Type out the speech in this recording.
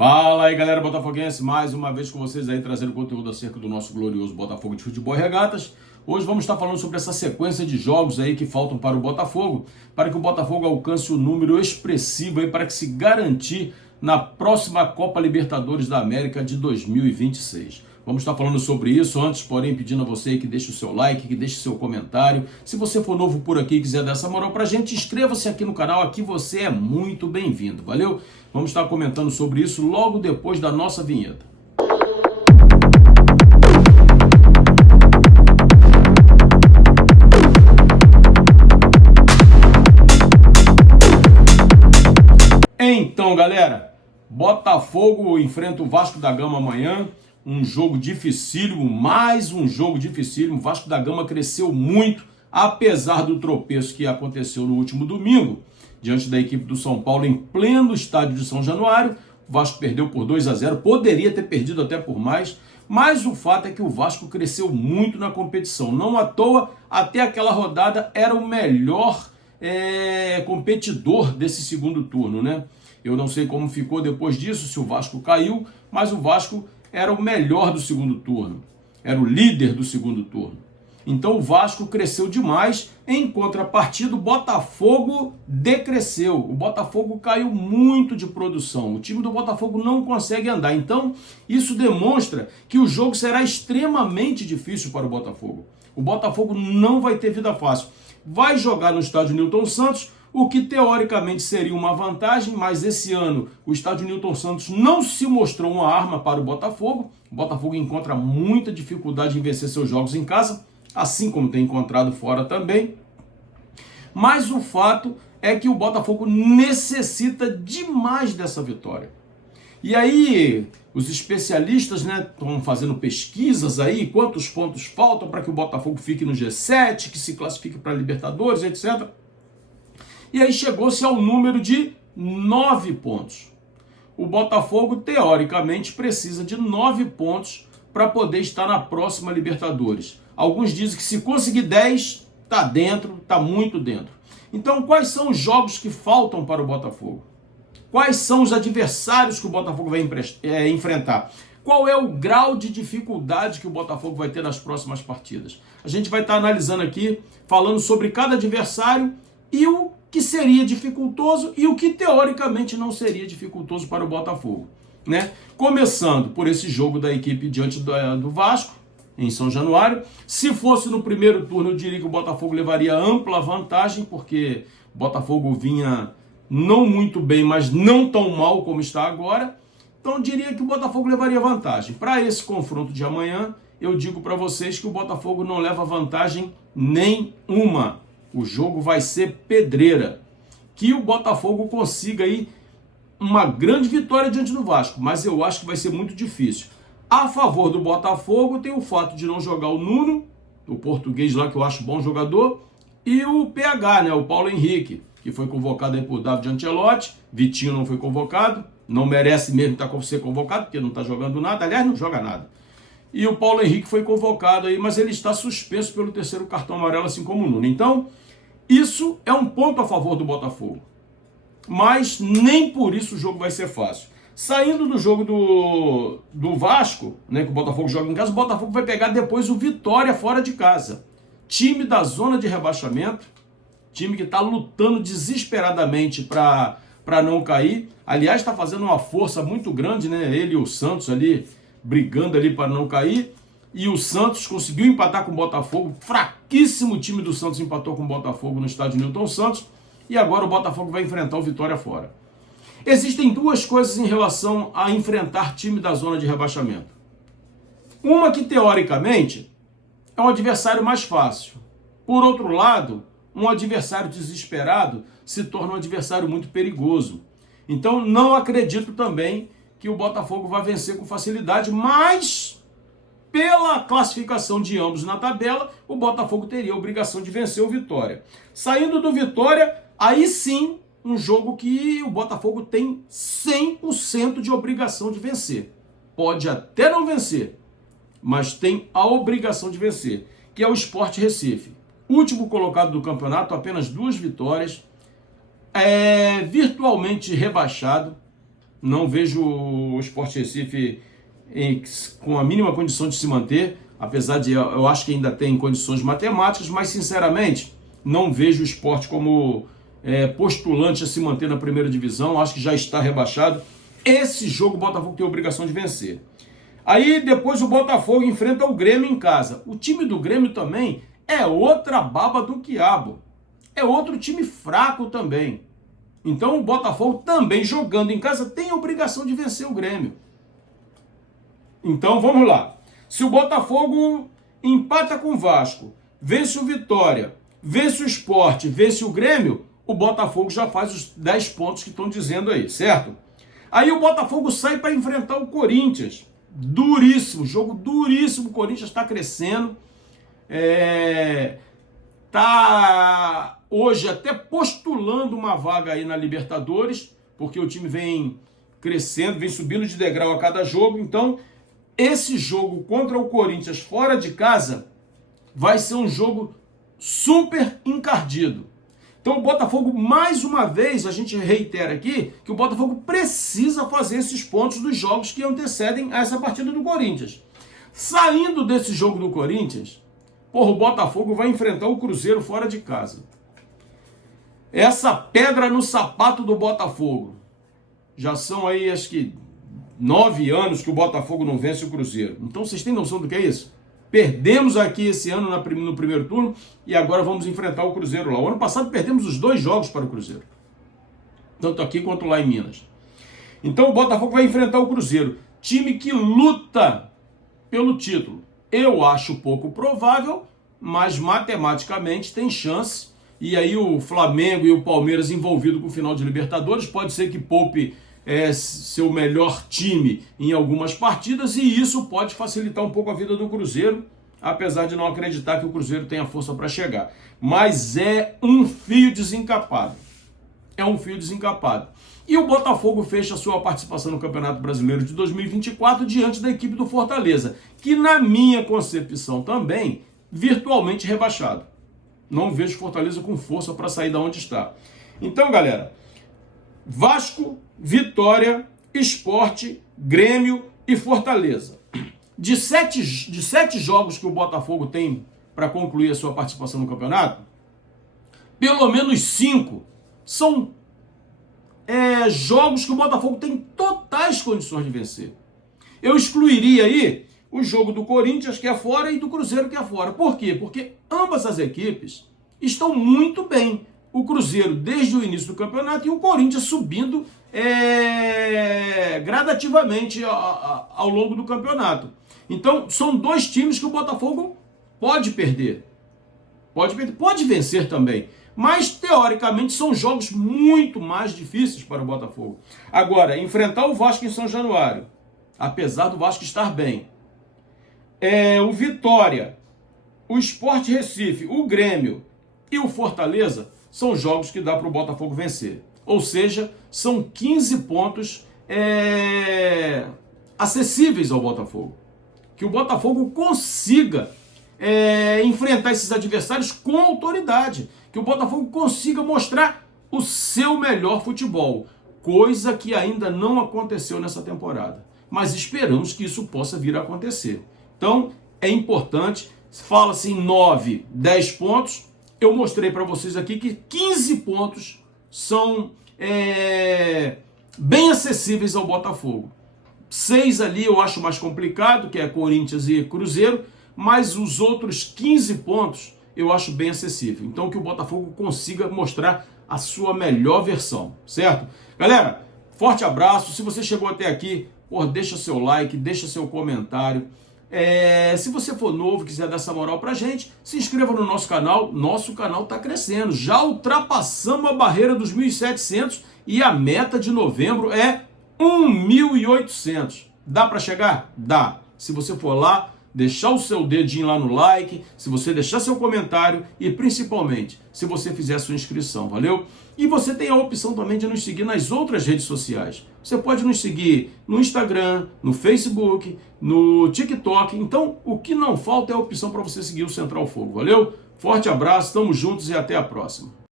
Fala aí, galera botafoguense, mais uma vez com vocês aí, trazendo conteúdo acerca do nosso glorioso Botafogo de Futebol e Regatas. Hoje vamos estar falando sobre essa sequência de jogos aí que faltam para o Botafogo, para que o Botafogo alcance o número expressivo aí para que se garantir na próxima Copa Libertadores da América de 2026. Vamos estar falando sobre isso, antes, porém, pedindo a você que deixe o seu like, que deixe o seu comentário. Se você for novo por aqui e quiser dar essa moral pra gente, inscreva-se aqui no canal, aqui você é muito bem-vindo, valeu? Vamos estar comentando sobre isso logo depois da nossa vinheta. Então, galera, Botafogo enfrenta o Vasco da Gama amanhã. Um jogo dificílimo, mais um jogo dificílimo. O Vasco da Gama cresceu muito, apesar do tropeço que aconteceu no último domingo, diante da equipe do São Paulo, em pleno estádio de São Januário. O Vasco perdeu por 2-0, poderia ter perdido até por mais, mas o fato é que o Vasco cresceu muito na competição. Não à toa, até aquela rodada era o melhor competidor desse segundo turno, né? Eu não sei como ficou depois disso, se o Vasco caiu, mas o Vasco era o melhor do segundo turno, era o líder do segundo turno. Então o Vasco cresceu demais, em contrapartida o Botafogo decresceu. O Botafogo caiu muito de produção, o time do Botafogo não consegue andar. Então isso demonstra que o jogo será extremamente difícil para o Botafogo. O Botafogo não vai ter vida fácil. Vai jogar no estádio Newton Santos, o que teoricamente seria uma vantagem, mas esse ano o estádio Newton Santos não se mostrou uma arma para o Botafogo. O Botafogo encontra muita dificuldade em vencer seus jogos em casa, assim como tem encontrado fora também. Mas o fato é que o Botafogo necessita demais dessa vitória. E aí, os especialistas, né, estão fazendo pesquisas aí, quantos pontos faltam para que o Botafogo fique no G7, que se classifique para a Libertadores, etc. E aí chegou-se ao número de 9 pontos. O Botafogo, teoricamente, precisa de 9 pontos para poder estar na próxima Libertadores. Alguns dizem que se conseguir 10, está dentro, está muito dentro. Então, quais são os jogos que faltam para o Botafogo? Quais são os adversários que o Botafogo vai enfrentar? Qual é o grau de dificuldade que o Botafogo vai ter nas próximas partidas? A gente vai estar analisando aqui, falando sobre cada adversário e o que seria dificultoso e o que teoricamente não seria dificultoso para o Botafogo, né? Começando por esse jogo da equipe diante do Vasco, em São Januário. Se fosse no primeiro turno, eu diria que o Botafogo levaria ampla vantagem, porque o Botafogo vinha não muito bem, mas não tão mal como está agora. Então eu diria que o Botafogo levaria vantagem. Para esse confronto de amanhã, eu digo para vocês que o Botafogo não leva vantagem nenhuma. O jogo vai ser pedreira. Que o Botafogo consiga aí uma grande vitória diante do Vasco, mas eu acho que vai ser muito difícil. A favor do Botafogo tem o fato de não jogar o Nuno, o português lá que eu acho bom jogador, e o PH, né, o Paulo Henrique, que foi convocado aí por David Ancelotti. Vitinho não foi convocado, não merece mesmo ser convocado, porque não está jogando nada, aliás, não joga nada. E o Paulo Henrique foi convocado aí, mas ele está suspenso pelo terceiro cartão amarelo, assim como o Nuno. Então, isso é um ponto a favor do Botafogo. Mas nem por isso o jogo vai ser fácil. Saindo do jogo do Vasco, né, que o Botafogo joga em casa, o Botafogo vai pegar depois o Vitória fora de casa. Time da zona de rebaixamento, time que está lutando desesperadamente para não cair. Aliás, está fazendo uma força muito grande, né? Ele e o Santos ali, brigando ali para não cair. E o Santos conseguiu empatar com o Botafogo. Fraquíssimo time do Santos empatou com o Botafogo no estádio Newton Santos. E agora o Botafogo vai enfrentar o Vitória fora. Existem duas coisas em relação a enfrentar time da zona de rebaixamento. Uma que, teoricamente, é um adversário mais fácil. Por outro lado, um adversário desesperado se torna um adversário muito perigoso. Então, não acredito também que o Botafogo vai vencer com facilidade, mas pela classificação de ambos na tabela, o Botafogo teria a obrigação de vencer o Vitória. Saindo do Vitória, aí sim, um jogo que o Botafogo tem 100% de obrigação de vencer. Pode até não vencer, mas tem a obrigação de vencer, que é o Sport Recife. Último colocado do campeonato, apenas 2 vitórias, virtualmente rebaixado, Não vejo o Sport Recife com a mínima condição de se manter, apesar de eu acho que ainda tem condições matemáticas, mas sinceramente não vejo o Sport como postulante a se manter na primeira divisão. Acho que já está rebaixado. Esse jogo o Botafogo tem a obrigação de vencer. Aí depois o Botafogo enfrenta o Grêmio em casa. O time do Grêmio também é outra baba do quiabo. É outro time fraco também. Então o Botafogo também jogando em casa tem a obrigação de vencer o Grêmio. Então vamos lá. Se o Botafogo empata com o Vasco, vence o Vitória, vence o Sport, vence o Grêmio, o Botafogo já faz os 10 pontos que estão dizendo aí, certo? Aí o Botafogo sai para enfrentar o Corinthians. Duríssimo, jogo duríssimo. O Corinthians está crescendo. Está hoje até postulando uma vaga aí na Libertadores, porque o time vem crescendo, vem subindo de degrau a cada jogo. Então, esse jogo contra o Corinthians fora de casa vai ser um jogo super encardido. Então o Botafogo, mais uma vez, a gente reitera aqui que o Botafogo precisa fazer esses pontos dos jogos que antecedem a essa partida do Corinthians. Saindo desse jogo do Corinthians, o Botafogo vai enfrentar o Cruzeiro fora de casa. Essa pedra no sapato do Botafogo. Já são aí, acho que 9 anos que o Botafogo não vence o Cruzeiro. Então vocês têm noção do que é isso? Perdemos aqui esse ano no primeiro turno e agora vamos enfrentar o Cruzeiro lá. O ano passado perdemos os 2 jogos para o Cruzeiro. Tanto aqui quanto lá em Minas. Então o Botafogo vai enfrentar o Cruzeiro. Time que luta pelo título. Eu acho pouco provável, mas matematicamente tem chance. E aí o Flamengo e o Palmeiras envolvidos com o final de Libertadores, pode ser que poupe seu melhor time em algumas partidas, e isso pode facilitar um pouco a vida do Cruzeiro, apesar de não acreditar que o Cruzeiro tenha força para chegar. Mas é um fio desencapado. É um fio desencapado. E o Botafogo fecha sua participação no Campeonato Brasileiro de 2024 diante da equipe do Fortaleza, que na minha concepção também, virtualmente rebaixado. Não vejo Fortaleza com força para sair da onde está. Então, galera, Vasco, Vitória, Sport, Grêmio e Fortaleza. De sete jogos que o Botafogo tem para concluir a sua participação no campeonato, pelo menos 5 são jogos que o Botafogo tem totais condições de vencer. Eu excluiria aí o jogo do Corinthians, que é fora, e do Cruzeiro, que é fora. Por quê? Porque ambas as equipes estão muito bem. O Cruzeiro desde o início do campeonato e o Corinthians subindo gradativamente ao longo do campeonato. Então, são 2 times que o Botafogo pode perder. Pode vencer também. Mas, teoricamente, são jogos muito mais difíceis para o Botafogo. Agora, enfrentar o Vasco em São Januário, apesar do Vasco estar bem, o Vitória, o Sport Recife, o Grêmio e o Fortaleza são jogos que dá para o Botafogo vencer. Ou seja, são 15 pontos acessíveis ao Botafogo. Que o Botafogo consiga enfrentar esses adversários com autoridade. Que o Botafogo consiga mostrar o seu melhor futebol. Coisa que ainda não aconteceu nessa temporada. Mas esperamos que isso possa vir a acontecer. Então, é importante. Fala-se em 9, 10 pontos. Eu mostrei para vocês aqui que 15 pontos são bem acessíveis ao Botafogo. 6 ali eu acho mais complicado, que é Corinthians e Cruzeiro, mas os outros 15 pontos eu acho bem acessível. Então que o Botafogo consiga mostrar a sua melhor versão, certo? Galera, forte abraço. Se você chegou até aqui, deixa seu like, deixa seu comentário. Se você for novo, quiser dar essa moral pra gente, se inscreva no nosso canal. Nosso canal está crescendo. Já ultrapassamos a barreira dos 1.700 e a meta de novembro é 1.800. Dá para chegar? Dá. Se você for lá, deixar o seu dedinho lá no like, se você deixar seu comentário e principalmente se você fizer a sua inscrição, valeu? E você tem a opção também de nos seguir nas outras redes sociais. Você pode nos seguir no Instagram, no Facebook, no TikTok. Então, o que não falta é a opção para você seguir o Central Fogo, valeu? Forte abraço, estamos juntos e até a próxima.